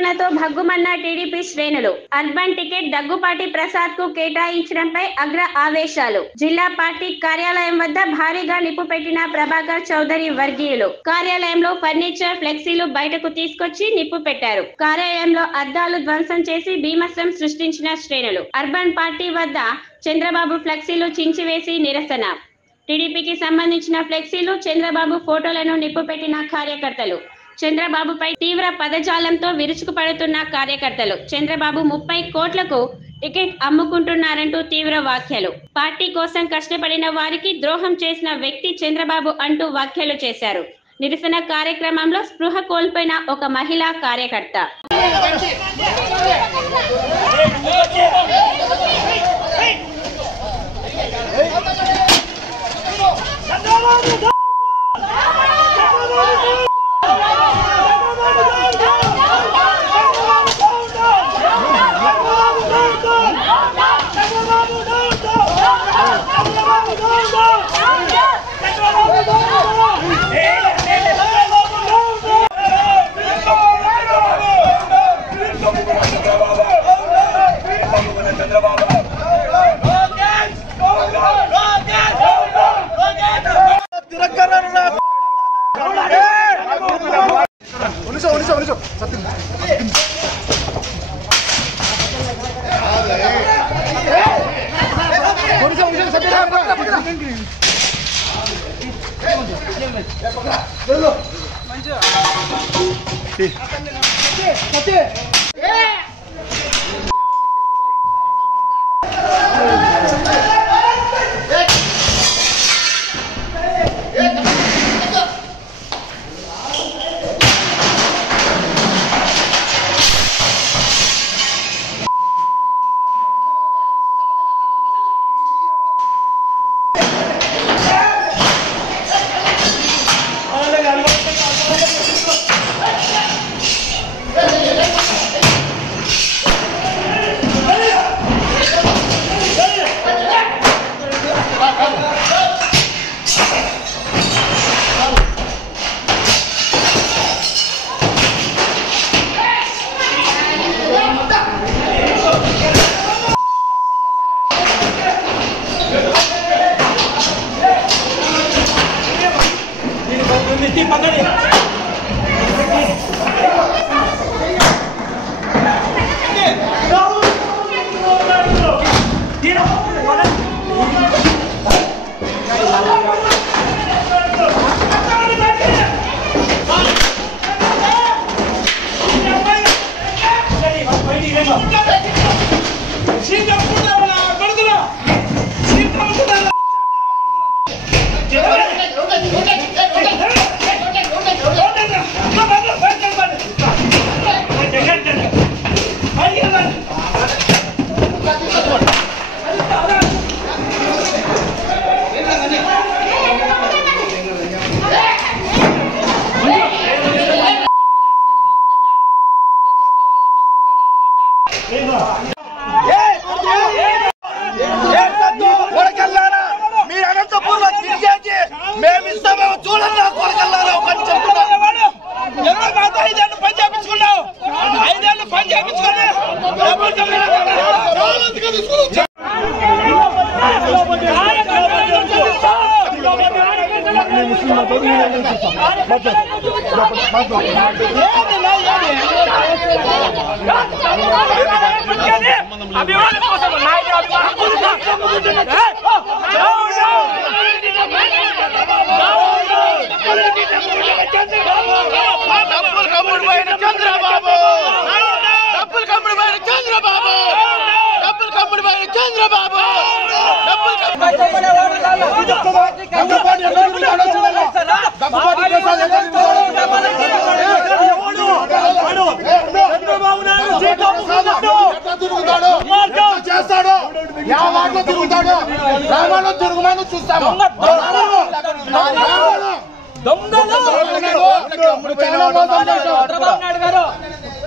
పాలనతో భగ్గుమన్న TDP శ్రేణులు. Urban ticket Daggubati Prasad కు కేటాయించడంపై అగ్ర ఆవేశాలు. జిల్లా పార్టీ కార్యాలయం వద్ద భారీగా నిప్పు పెట్టిన ప్రభాకర్ చౌదరి వర్గీయులు. కార్యాలయంలో ఫర్నిచర్, ఫ్లెక్సీలు బయటకు తీసుకొచ్చి నిప్పు పెట్టారు. కార్యాలయంలో అద్దాలు ధ్వంసం చేసి బీభత్సం సృష్టించిన శ్రేణులు. అర్బన్ పార్టీ వద్ద చంద్రబాబు ఫ్లెక్సీలు చించివేసి నిరసన. టీడీపీకి సంబంధించిన ఫ్లెక్సీలు, చంద్రబాబు ఫోటోలను నిప్పు పెట్టిన కార్యకర్తలు. చంద్రబాబుపై తీవ్ర పదజాలంతో విరుచుకుపడుతున్న కార్యకర్తలు. చంద్రబాబు 30 కోట్లకు టికెట్ అమ్ముకుంటున్నారంటూ తీవ్ర వ్యాఖ్యలు. పార్టీ కోసం కష్టపడిన వారికి ద్రోహం చేసిన వ్యక్తి చంద్రబాబు అంటూ వ్యాఖ్యలు చేశారు. నిరసన కార్యక్రమంలో స్పృహ కోల్పోయిన ఒక మహిళా కార్యకర్త.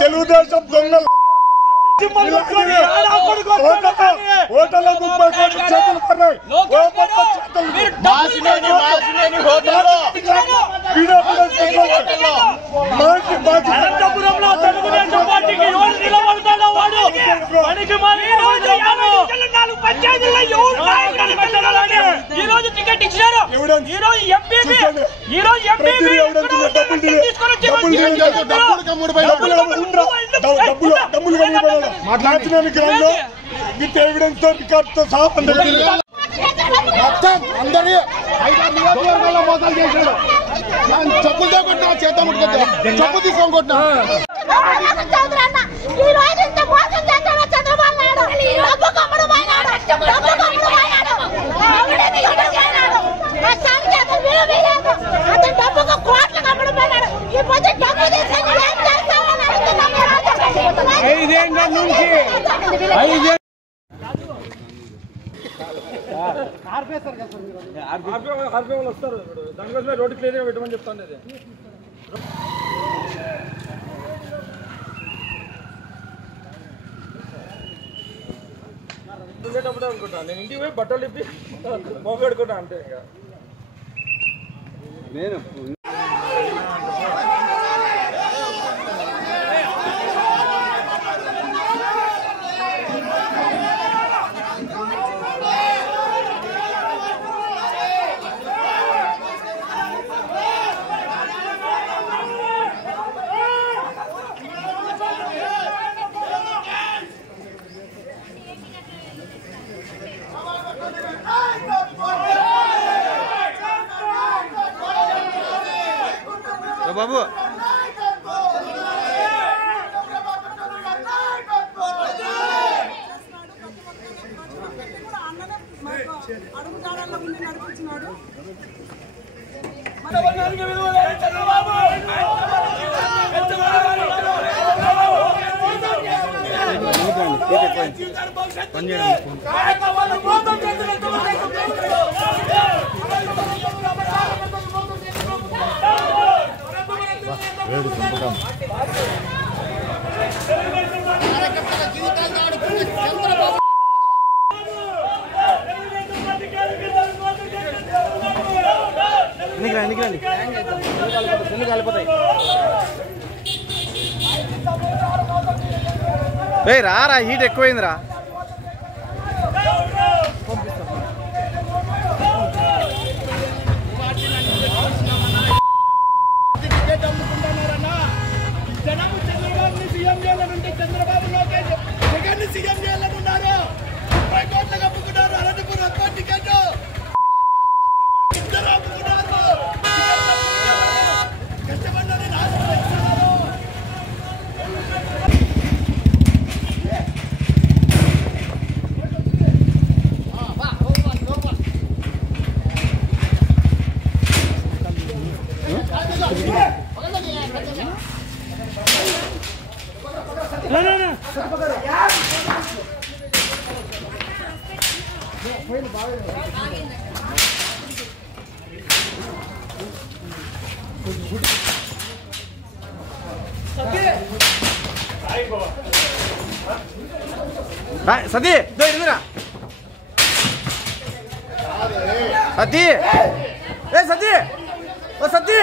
తెలుగుదేశం దొంగలు హోటల్లో 30 కోట్లు చేతులు పడ్డాయి. అనంతపురంలో తెలుగుదేశం పార్టీకి ఎవరు నిలబడతాడో వాడు పనికి మాలి ఈ రోజు టికెట్ ఇచ్చినారు. ఈ రోజు ఎంపీపీ మాట్లాడుతున్న ఎవిడెన్స్ తో రికార్డుతో సహా మొత్తం అందరి 5 నియోజకవర్గాల్లో మోసాలు చేశాడు. చెప్పులతో కొట్టినా చేత ముట్టుకొద్దా చెప్పు తీసుకొని కొట్టినా వస్తారు. దానికోసమే రోడ్డు క్లియర్గా పెట్టమని చెప్తాను. ఉండేటప్పుడే అనుకుంటా నేను ఇంటికి పోయి బట్టలు ఇప్పి మోగడుకుంటా అంతే. ఇంకా నేను బాబు అడుగుతాడల్లో ఉండి నడిపించినాడు. రారా హీట్ ఎక్కువైందిరా. జనం చంద్రబాబుని సీఎం చేయాలనుంటే చంద్రబాబు లోకేష్ జగన్ సీఎం చేయాలనున్నారు. 30 కోట్లకు అమ్ముకున్నారు. అనంతపురం అర్బన్ టికెట్ ఇద్దరు అమ్ముకున్నారు. కష్టపడ్డారని రాష్ట్రంలో సతీ ఇదిరా సతీ ఏ సతీ ఓ సతీ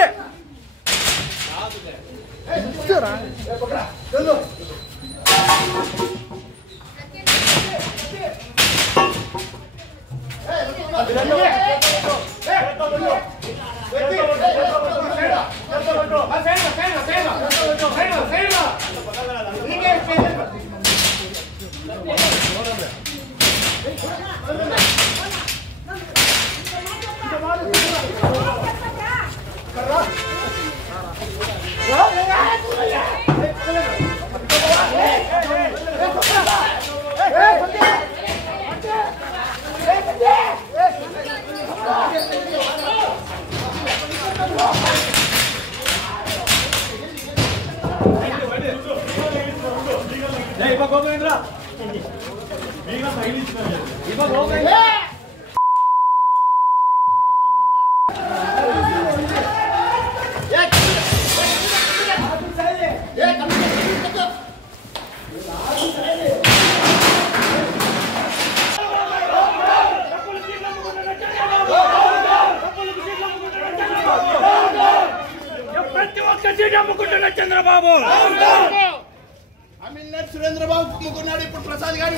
ప్రతి ఒక్క సీట్ అమ్ముకుంటున్న చంద్రబాబు సురేంద్రబాబు కుమ్ముకున్నాడు. ఇప్పుడు ప్రసాద్ గారు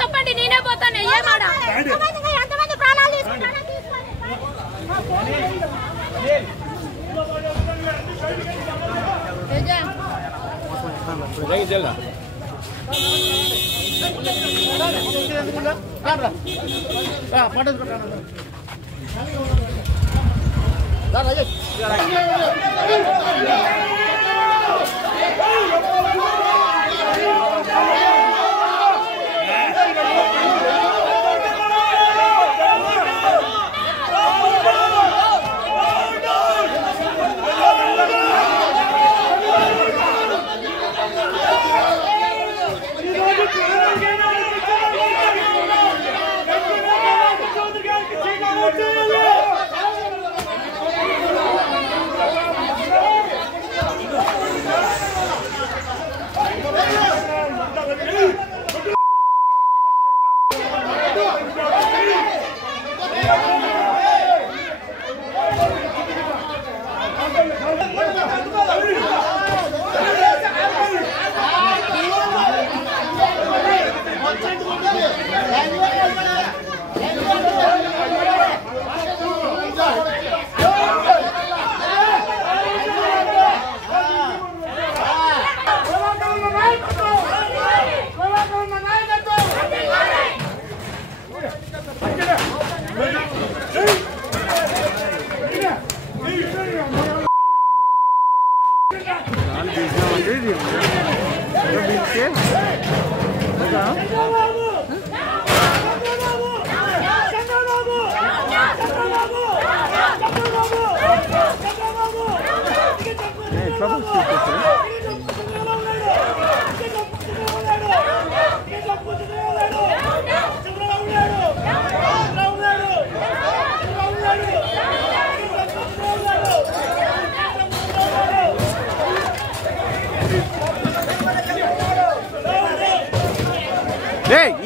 చెప్పండి, నేనే పోతాను. ఏమాడా ఎంతమంది ప్రాణాలు తీసుకున్నారు?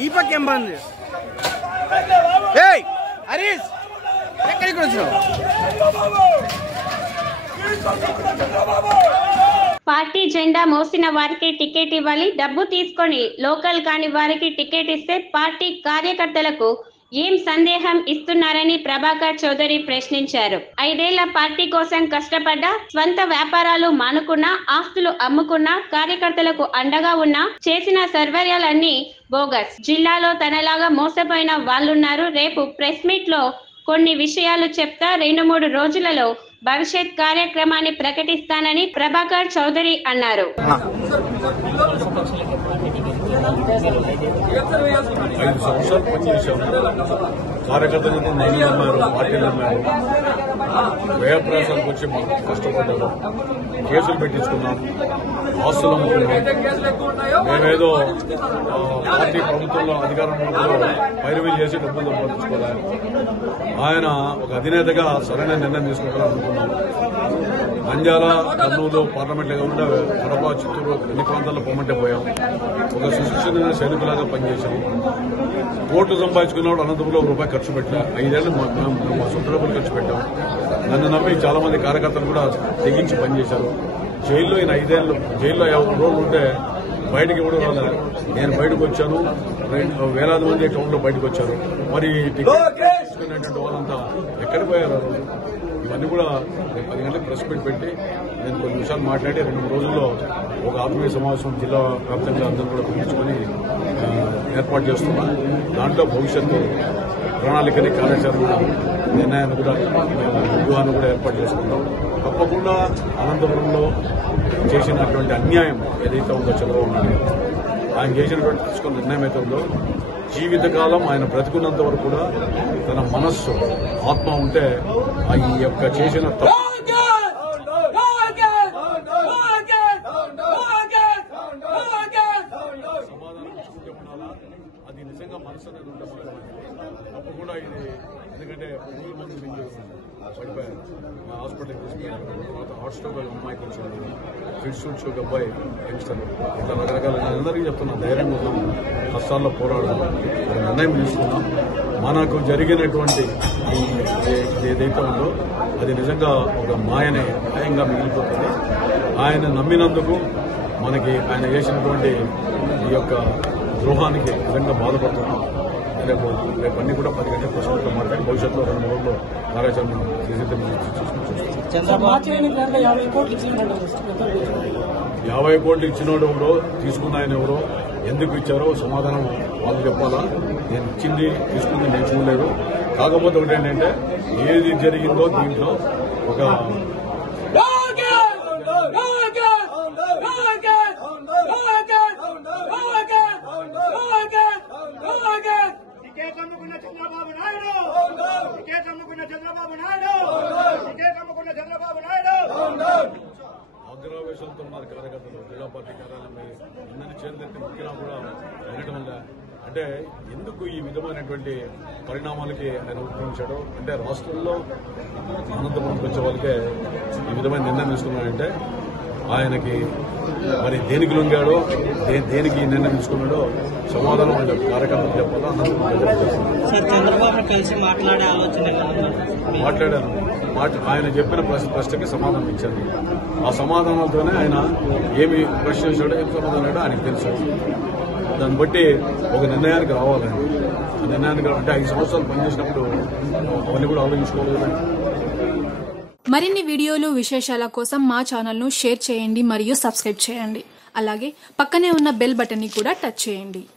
ఈ పక్క ఏం బంద్? హరీష్ ఎక్కడికి వచ్చినావు? పార్టీ జెండా మోసిన వారికి టికెట్ ఇవ్వాలి, డబ్బు తీసుకొని లోకల్ కాని వారికి టికెట్ ఇస్తే పార్టీ కార్యకర్తలకు ఏం సందేహం ఇస్తున్నారని ప్రభాకర్ చౌదరి ప్రశ్నించారు. 5 ఏళ్ల పార్టీ కోసం కష్టపడ్డా, స్వంత వ్యాపారాలు మానుకున్నా, ఆస్తులు అమ్ముకున్నా, కార్యకర్తలకు అండగా ఉన్నా చేసిన సర్వేలన్నీ బోగస్. జిల్లాలో తనలాగా మోసపోయిన వాళ్ళున్నారు. రేపు ప్రెస్ మీట్ లో కొన్ని విషయాలు చెప్తా, 2-3 రోజులలో భవిష్యత్ కార్యక్రమాన్ని ప్రకటిస్తానని ప్రభాకర్ చౌదరి అన్నారు. 5 సంవత్సరాలు పనిచేశాము. కార్యకర్తలు నన్ను నమ్మారు, పార్టీ నమ్మారు, వ్యయప్రయాసాలకు వచ్చి కష్టపడ్డారు, కేసులు పెట్టించుకున్నాం, ఆస్తులు అమ్ముకున్నాం. మేమేదో పార్టీ ప్రభుత్వంలో అధికారంలో పైరవీలు చేసి డబ్బులు సంపాదించుకోవాలి. ఆయన ఒక అధినేతగా సరైన నిర్ణయం తీసుకుంటారని అనుకున్నాం. నంద్యాల, కర్నూలు పార్లమెంట్ కాకుండా కడప, చిత్తూరు అన్ని ప్రాంతాల్లో పొమ్మంటే పోయాం. ఒక సుశిక్షణ సైనికులాగా పనిచేశాం. కోట్లు సంపాదించుకున్నవాడు అనంతపురంలో ₹1 ఖర్చు పెట్టా. 5 ఏళ్లు మా సొంత డబ్బులు ఖర్చు పెట్టాం. నన్ను నమ్మి చాలా మంది కార్యకర్తలు కూడా తెగించి పనిచేశారు. జైల్లో ఈయన 5 ఏళ్లు, జైల్లో 50 రోజులు ఉంటే బయటకి ఇవ్వడం వల్ల నేను బయటకు వచ్చాను. వేలాది మంది టౌన్లో బయటకు వచ్చారు. మరి టికెట్ తీసుకునేటువంటి వాళ్ళంతా ఎక్కడికి పోయారు? ఇవన్నీ కూడా 10 గంటలకు ప్రెస్ మీట్ పెట్టి నేను కొన్ని నిమిషాలు మాట్లాడి 2-3 రోజుల్లో ఒక ఆత్మీయ సమావేశం జిల్లా వ్యాప్తంగా అందరూ కూడా పిలుచుకొని ఏర్పాటు చేస్తున్నా. దాంట్లో భవిష్యత్తు ప్రణాళికని, కార్యాచరణ నిర్ణయాన్ని కూడా, వ్యూహాన్ని కూడా ఏర్పాటు చేసుకుంటాం. తప్పకుండా అనంతపురంలో చేసినటువంటి అన్యాయం ఏదైతే ఉందో చంద్రబాబు నాయుడు ఆయన చేసినటువంటి తీసుకున్న నిర్ణయం అయితే ఉందో, జీవితకాలం ఆయన బ్రతికున్నంత వరకు కూడా తన మనస్సు, ఆత్మ ఉంటే ఈ యొక్క చేసిన అది నిజంగా మనసు అనేది ఉంటే తప్పకుండా ఇది ఎందుకంటే పురుగుల మందు మింగి పడిపోయారు హాస్పిటల్కి తీసుకెళ్ళారు. తర్వాత హాట్ స్ట్రోక్ అమ్మాయికి వచ్చారు, ఫిట్ షూట్ షోక్ అబ్బాయి యంగ్స్టర్, ఇట్లా రకరకాల అందరికీ చెప్తున్నా ధైర్యంగా ఉన్నాం, కష్టాల్లో పోరాడదాం, నిర్ణయం తీసుకున్నాం. మనకు జరిగినటువంటి ఏదైతే ఉందో అది నిజంగా ఒక మాయనే మాయంగా మిగిలిపోతుంది. ఆయన నమ్మినందుకు మనకి ఆయన చేసినటువంటి ఈ యొక్క ద్రోహానికి నిజంగా బాధపడుతున్నాం. రేపు అన్ని కూడా 10 గంటల ప్రశ్నలతో మాట్లాడి భవిష్యత్తులో 2 రోజుల్లో కార్యాచరణ చేసి 50 కోట్లు ఇచ్చినోడు ఎవరో, తీసుకున్న ఆయన ఎవరో, ఎందుకు ఇచ్చారో సమాధానం వాళ్ళు చెప్పాలా. నేను ఇచ్చింది తీసుకుంది నేను చూడలేదు. కాకపోతే ఒకటి ఏంటంటే ఏది జరిగిందో దీంట్లో ఒక చంద్రబాబు నాయుడు చంద్రబాబు నాయుడు చంద్రబాబు నాయుడు అగ్రవేశంతో ఉన్నారు కార్యకర్తలు. జిల్లా పార్టీ కార్యాలయంలో అందరినీ చేతులెత్తి ముఖ్యంగా కూడా వినటం వల్ల అంటే ఎందుకు ఈ విధమైనటువంటి పరిణామాలకి ఆయన ఉద్భవించాడు అంటే రాష్ట్రంలో అనంతపురం వచ్చే వాళ్ళకే ఈ విధమైన నిర్ణయం తీసుకున్నాడంటే ఆయనకి మరి దేనికి లొంగాడో దేనికి నిర్ణయం తీసుకున్నాడో సమాధానం ఆయన కార్యకర్తలు చెప్పాలా. చంద్రబాబు కలిసి మాట్లాడే ఆలోచన మాట్లాడాను. ఆయన చెప్పిన ప్రశ్నకి సమాధానం ఇచ్చాను. ఆ సమాధానాలతోనే ఆయన ఏమి ప్రశ్న చేశాడో ఏం సమాధానం ఆయనకు తెలుసు. దాన్ని బట్టి ఒక నిర్ణయానికి రావాలండి. ఆ నిర్ణయానికి అంటే 5 సంవత్సరాలు పనిచేసినప్పుడు అవన్నీ కూడా ఆలోచించుకోవాలి కదా. మరిన్ని వీడియోలు విశేషాల కోసం మా ఛానల్ను షేర్ చేయండి మరియు సబ్స్క్రైబ్ చేయండి. అలాగే పక్కనే ఉన్న బెల్ బటన్ని కూడా టచ్ చేయండి.